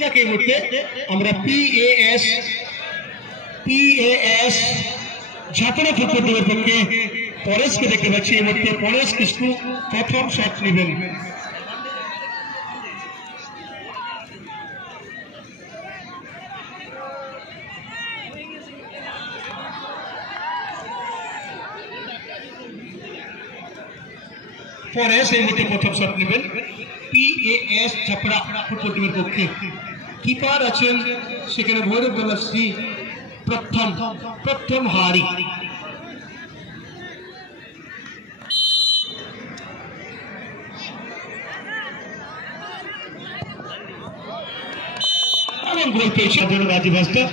যাকে এই মুহূর্তে আমরা পিএএস ঝাপড়া ফুটবল টিমের পক্ষে পরেশকে দেখতে পাচ্ছি। এই মুহূর্তে পরেশ কিসকু প্রথম শট নেবেন। পরেশ এই মুহূর্তে প্রথম শট নেবেন পিএএস ঝাপড়া ফুটবল টিমের পক্ষে। কিপার আছেন সেখানে ভৈরব গ্রামশ্রী প্রথম হারি। এবং গোল পেয়েছে রাজীব হাসদা।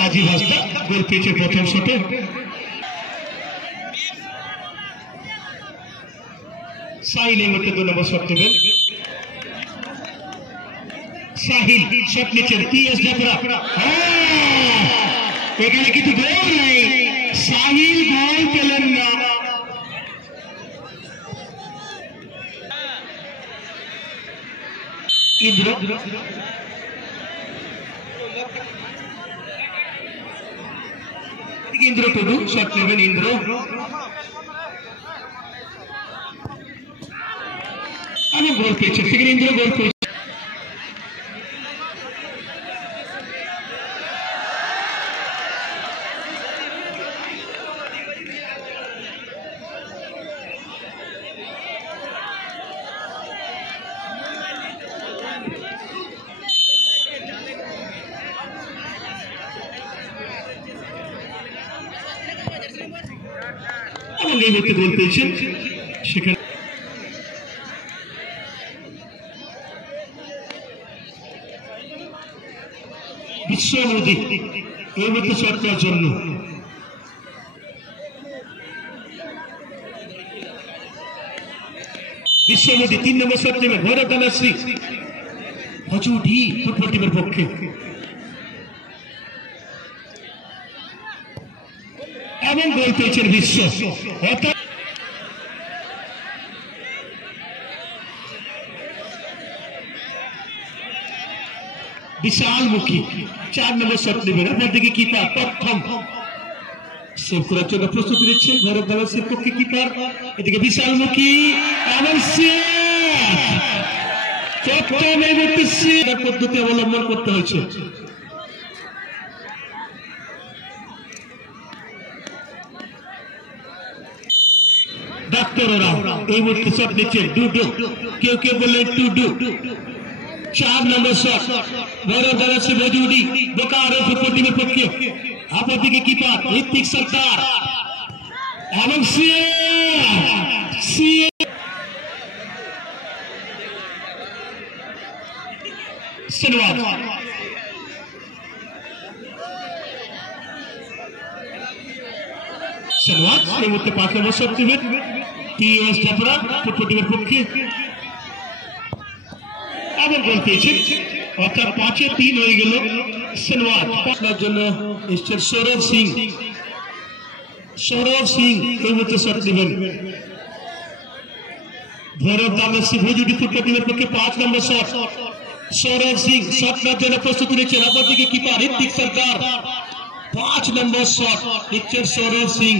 রাজীব হাসদা গোল পেয়েছে প্রথম শটে। সাহিল এই মুহূর্তে 2 নম্বর শট নেবেন। সাহিল শট নিচ্ছেন পিএস ঝাপড়া। এখানে কিন্তু গোল নেই, সাহিল গোল পেলেন না। ইন্দ্র টুডু শট নেবেন। ইন্দ্র আমি গোল পেয়েছি, সেখানে ইন্দ্র গোল পেয়েছে। গোল পেয়েছেন সেখানে বিশ্ব নদী এই মুহূর্তে শট করার জন্য। বিশ্ব নদী 3 নম্বর শট নেবেন ভৈরব গ্রামশ্রী হজুডি ফুটবল টিমের পক্ষে। এবং গোল পেয়েছেন বিশ্ব। বিশালমুখী 4 নম্বর শট নেবেন। অপরদিকে কিপার প্রথম সেভ করার জন্য প্রস্তুতি নিচ্ছেন ভৈরব গ্রামশ্রীর পক্ষে কিপার। এদিকে বিশালমুখী পদ্ধতি অবলম্বন করতে হয়েছে। ডাক্তাররা এই মুহূর্তে শট নিচ্ছেন ডুডু, কেউ বললেন টুডু। 4 নম্বর শট ভৈরব গ্রামশ্রী হজুডি বোকারো ফুটবল টিমের পক্ষে। অপরদিকে কিপার ঋত্বিক সরকার এবং এই মুহূর্তে 5 নম্বর শট নেবেন পিএস ঝাপড়া ফুটবল টিমের পক্ষে। এবং গোল পেয়েছেন, অর্থাৎ 5-3 হয়ে গেল। সেনওয়ার জন্য এসছেন সৌরভ সিং এই মুহূর্তে শট নেবেন ভৈরব গ্রামশ্রী হজুডি ফুটবল টিমের পক্ষে। 5 নম্বর শট সৌরভ সিং শট নেওয়ার জন্য প্রস্তুতি নিচ্ছেন। অপরদিকে কিপার ঋত্বিক সরকার 5 নম্বর শট নিচ্ছেন সৌরভ সিং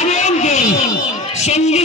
এবং গোল। সঙ্গে